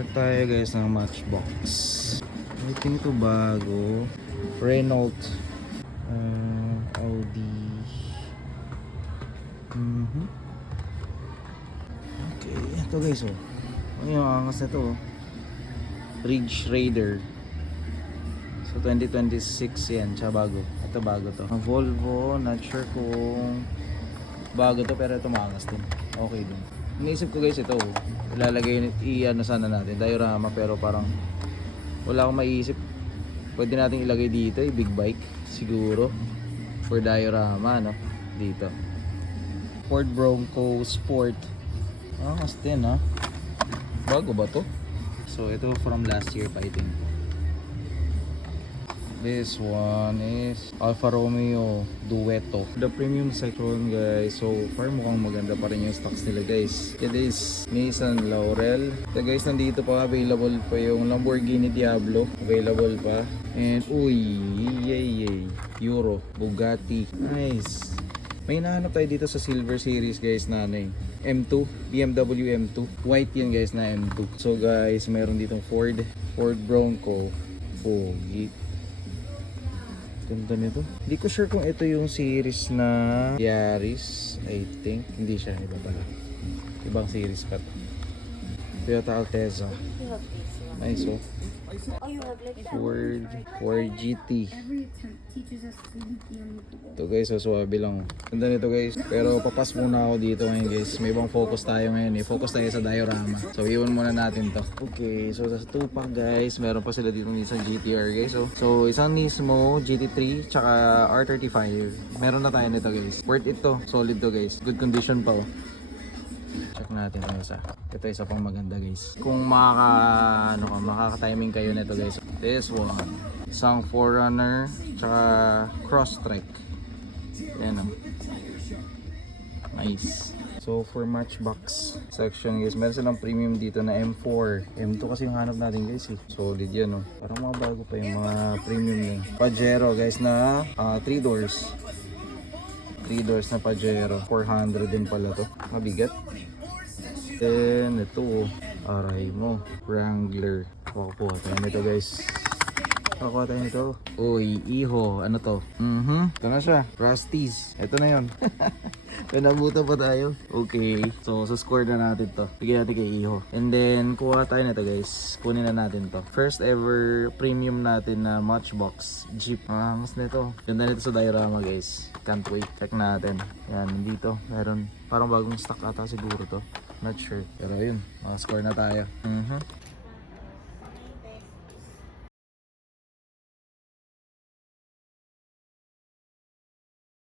Check tayo guys ng Matchbox. I think ito bago. Renault. Audi. Okay, ito guys oh. Ano yung angas na ito oh. Ridge Raider. So 2026 yan, tsaka bago. Ito bago to. Ang Volvo, not sure kung bago to pero ito maangas din. Okay din. Iniisip ko guys ito, ilalagay i-ano sana natin, diorama, pero parang wala akong maiisip. Pwede natin ilagay dito, big bike siguro for diorama, no? Dito. Ford Bronco Sport. Mas din ha. Bago ba to? So ito from last year pa I think. This one is Alfa Romeo Duetto. The premium section guys. So far mukhang maganda pa rin yung stocks nila guys. It is Nissan Laurel. So guys, nandito pa available pa yung Lamborghini Diablo. Available pa. And uy, yay. Euro, Bugatti. Nice. May nahanap tayo dito sa Silver Series guys na ano eh. M2, BMW M2. White yan guys na M2. So guys, meron ditong Ford Bronco. Pogi. Ganda nito. Hindi ko sure kung ito yung series na Yaris. I think. Hindi siya. Iba pala. Ibang series pa to. Toyota Altezza. Nice oh. Ford GT. Ito guys, so suwabe lang. Ganda nito guys. Pero papas muna ako dito ngayon guys. May ibang focus tayo ngayon eh. Focus tayo sa diorama. So iwan muna natin to. Okay, so sa 2-pack guys, meron pa sila dito Nissan GT-R guys. So isang Nismo GT3 tsaka R35. Meron na tayo nito guys. Worth it to. Solid to guys. Good condition pa oh. Check natin ang isa. Ito isa pang maganda guys. Kung makaka-timing kayo nito guys. This one. Isang 4Runner tsaka Crosstrek. Ayan o. Nice. So for Matchbox section guys, meron silang premium dito na M4. M2 kasi yung hanap natin guys eh. Solid yan o. Parang mga bago pa yung mga premium yun. Pajero guys na 3 doors. 3 doors na Pajero. 400 din pala to. Mabigat. Then ito, aray mo, Wrangler. Kukuha tayo nito guys. Kukuha tayo nito. Uy, Iho, ano to? Ito na siya, Rusty's. Ito na yun. Pinabuta pa tayo. Okay, so score na natin to. Bigyan natin kay Iho. And then, kuha tayo nito guys. Kunin na natin to. First ever premium natin na Matchbox Jeep. Mas nito. Ganda nito sa diorama guys. Can't wait. Check natin. Yan, dito. Meron. Parang bagong stock ata siguro to. Not sure. Pero yun, score na tayo.